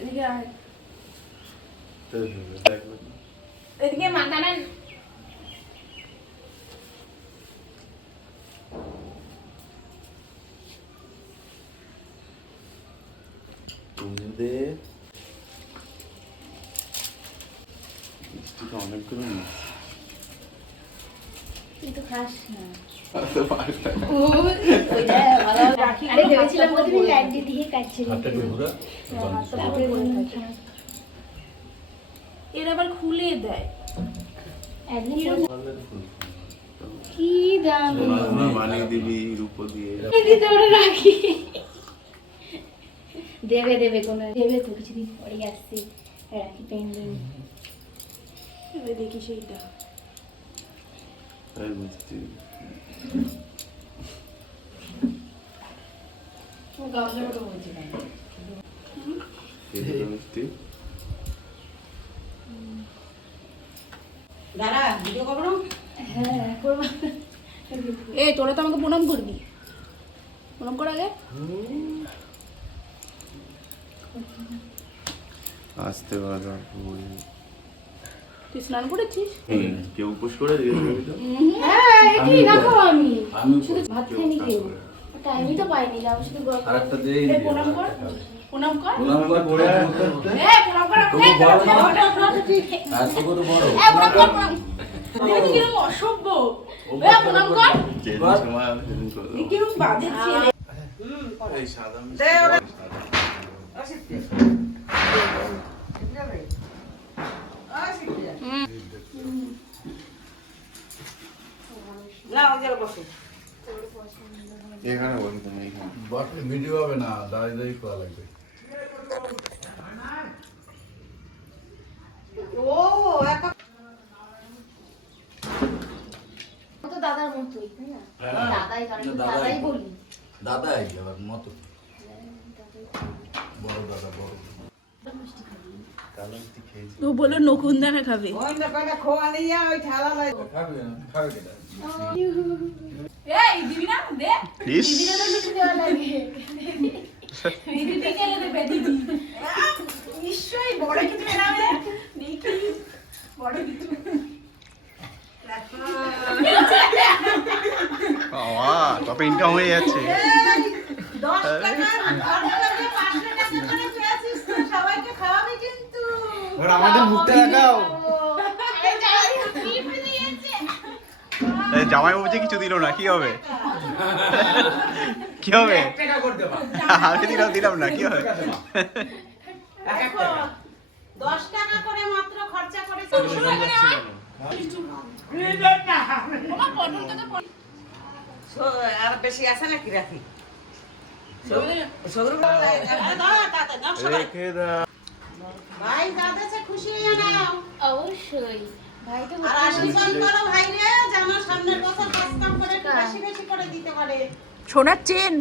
এদিকে আয়। দেখ এদিকে মাথা নেন তোমাদের মিষ্টিটা অনেকগুলো নিস এর আবার খুলে দেয়। কি দাম। সোনা সোনা বানিয়ে দিবি রূপো দিয়ে। দিতে ওরা রাখি। দেবে দেবে কোনো দেবে তো কিছুদিন পরেই আসছে। রাখি পেন্ডিং এবার দেখি সেইটা। তাই মিষ্টি খেতে মিষ্টি দাঁড়া ভিডিও করব হ্যাঁ করব। এ তোরা তো আমাকে প্রণাম করবি। প্রণাম কর আগে। আসতে পারো তুই স্নান করেছিস? কেউ উপোস করে হ্যাঁ আমি আমি। শুধু ভাত খাইনি কেউ। টাইমই তো পাইনি শুধু প্রণাম কর। প্রণাম কর। প্রণাম কর পড়ে এ প্রণাম কর। তো বড় প্রণাম কর, প্রণাম। অসভ্য? এ, প্রণাম কর। বাজে ছেলে। দে ওরা- না ওই জায়গায় বসো। এখানে বসে তুমি এখানে বটে ভিডিও হবে না দাঁড়িয়ে দাঁড়িয়ে করা লাগবে। ও দাদার মতোই হ্যাঁ। দাদাই কারণ দাদাই। দাদাই বলি। দাদাই আবার মতো বড় দাদা বড়। মিষ্টি ও বলল নকুনদানা খাবে। বাবা কত ইনকাম হয়ে যাচ্ছে। দশ টাকা আমাদের মুখটা দেখাও। জামাই বাবু যে কিছু দিল না কি হবে? কি হবে? টাকা আমি দিলাম দিলাম না কি হবে? দশ টাকা করে মাত্র খরচা করেছে। আর বেশি আছে নাকি রাখি? রেখে দাও ভাই যাদেরছে খুশি হয়ে নাও অবশ্যই। ভাই তো আর আশীর্বাদ করো ভাই রে যেন সামনের বছর কাজ কাম করে বেশি বেশি করে দিতে পারে। সোনার চেন